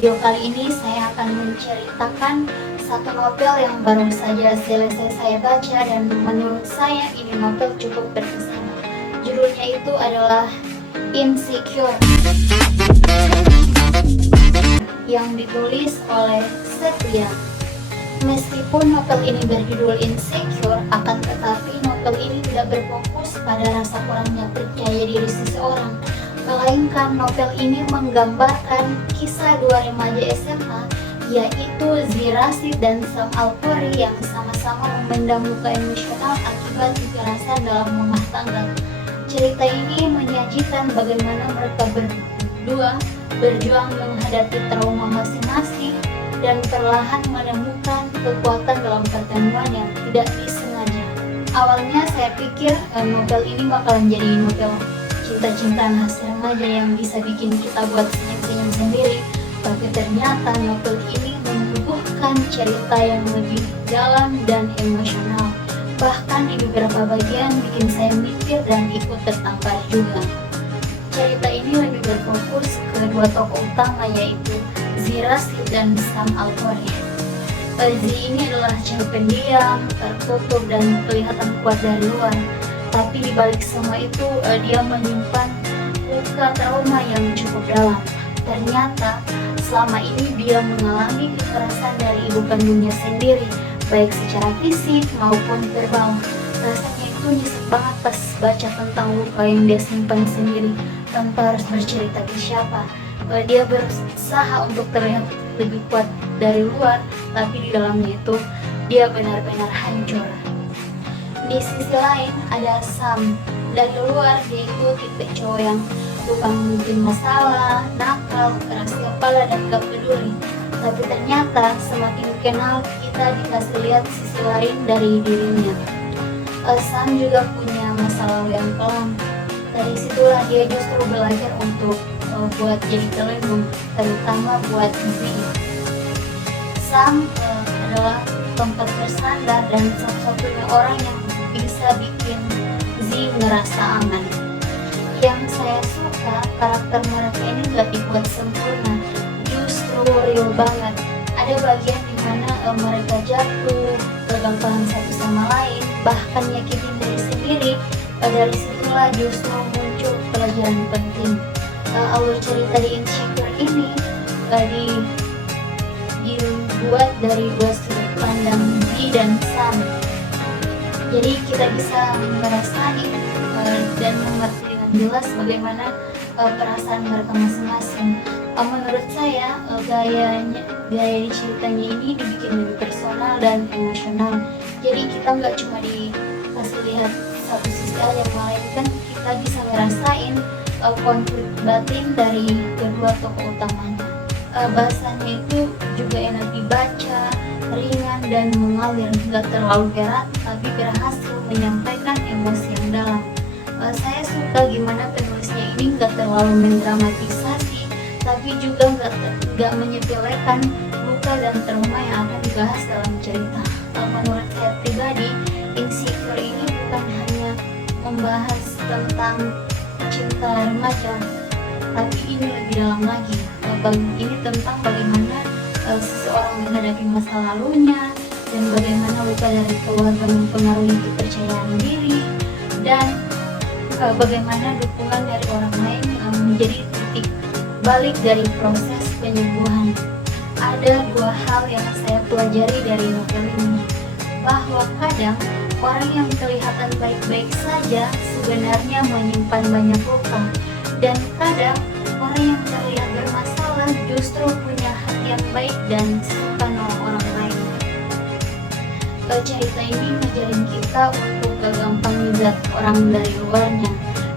video kali ini saya akan menceritakan satu novel yang baru saja selesai saya baca dan menurut saya ini novel cukup berkesan. Judulnya itu adalah Insecure yang ditulis oleh Setia. Meskipun novel ini berjudul Insecure, akan tetapi novel ini tidak berfokus pada rasa kurangnya percaya diri seseorang, melainkan novel ini menggambarkan kisah dua remaja SMA, yaitu Zirasid dan Sam Alkori yang sama-sama memendam luka emosional akibat kekerasan dalam rumah tangga. Cerita ini menyajikan bagaimana mereka berdua berjuang menghadapi trauma masing-masing dan perlahan menemukan kekuatan dalam pertemuan yang tidak disengaja. Awalnya saya pikir novel ini bakalan jadi novel cinta-cintaan khas remaja yang bisa bikin kita buat senyum-senyum sendiri, tapi ternyata novel ini menyuguhkan cerita yang lebih dalam dan emosional. Bahkan di beberapa bagian bikin saya mikir dan ikut tertampar juga. Cerita ini lebih berfokus ke dua tokoh utama, yaitu Zirasid dan Sam Alkori. Z ini adalah cewek pendiam, tertutup dan kelihatan kuat dari luar, tapi di balik semua itu dia menyimpan luka trauma yang cukup dalam. Ternyata selama ini dia mengalami kekerasan dari ibu kandungnya sendiri, baik secara fisik maupun verbal. Rasanya itu nyesek banget pas baca tentang luka yang dia simpan sendiri tanpa harus bercerita ke siapa. Dia berusaha untuk terlihat lebih kuat dari luar, tapi di dalamnya itu dia benar-benar hancur. Di sisi lain ada Sam. Dari luar dia itu tipe cowok yang tukang bikin masalah, nakal, keras kepala dan gak peduli. Tapi ternyata semakin dikenal kita dikasih lihat sisi lain dari dirinya. Sam juga punya masa lalu yang kelam. Dari situlah dia justru belajar untuk buat jadi pelindung, terutama buat Z. Sam adalah tempat bersandar dan satu-satunya orang yang bisa bikin Z ngerasa aman. Yang saya suka, karakter mereka ini gak dibuat sempurna, justru real banget. Ada bagian dimana mereka jatuh, bergantungan satu sama lain, bahkan nyakitin diri sendiri. Dari situlah justru muncul pelajaran penting. Alur cerita di Insecure ini dibuat dari dua sudut pandang Z dan Sam. Jadi kita bisa merasain dan mengerti dengan jelas bagaimana perasaan mereka masing-masing. Menurut saya gaya di ceritanya ini dibikin lebih personal dan emosional. Jadi kita nggak cuma dikasih lihat satu sisi aja, melainkan kita bisa ngerasain konflik batin dari kedua tokoh utamanya. Bahasanya itu juga enak dibaca, ringan dan mengalir, nggak terlalu berat, tapi berhasil menyampaikan emosi yang dalam. Saya suka gimana penulisnya ini nggak terlalu mendramatisasi, tapi juga nggak menyepelekan luka dan trauma yang akan dibahas dalam cerita. Menurut saya pribadi, Insecure ini bukan hanya membahas tentang cinta remaja, tapi ini lebih dalam lagi. Ini tentang bagaimana seseorang menghadapi masa lalunya dan bagaimana luka dari keluarga mempengaruhi kepercayaan diri dan bagaimana dukungan dari orang lain menjadi titik balik dari proses penyembuhan. Ada dua hal yang saya pelajari dari novel ini, bahwa kadang orang yang kelihatan baik-baik saja sebenarnya menyimpan banyak luka, dan kadang orang yang terlihat bermasalah justru punya hati yang baik dan suka nolong orang lain. Cerita ini ngajarin kita untuk gak gampang lihat orang dari luarnya,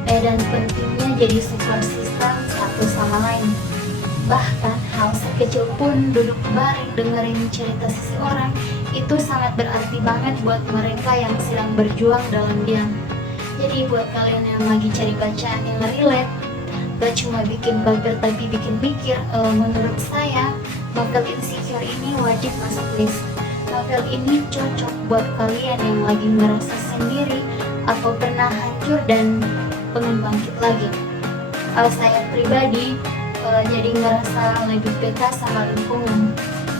dan pentingnya jadi support system satu sama lain. Bahkan hal sekecil pun duduk bareng dengerin cerita seseorang itu sangat berarti banget buat mereka yang sedang berjuang dalam diam. Jadi buat kalian yang lagi cari bacaan yang relate, gak cuma bikin baper tapi bikin mikir, menurut saya novel Insecure ini wajib masuk list. Novel ini cocok buat kalian yang lagi merasa sendiri atau pernah hancur dan pengen bangkit lagi. Saya pribadi jadi ngerasa lebih peka sama lingkungan.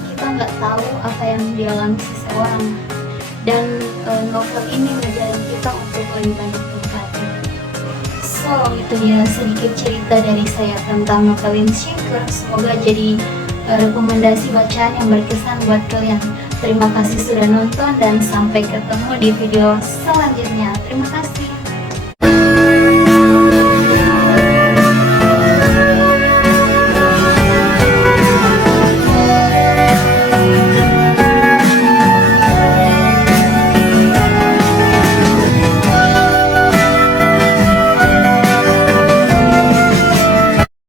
Kita nggak tahu apa yang dialami seseorang, dan novel ini ngajarin kita untuk lebih banyak empati. So, itu dia sedikit cerita dari saya tentang novel Insecure. Semoga jadi rekomendasi bacaan yang berkesan buat kalian. Terima kasih sudah nonton dan sampai ketemu di video selanjutnya. Terima kasih.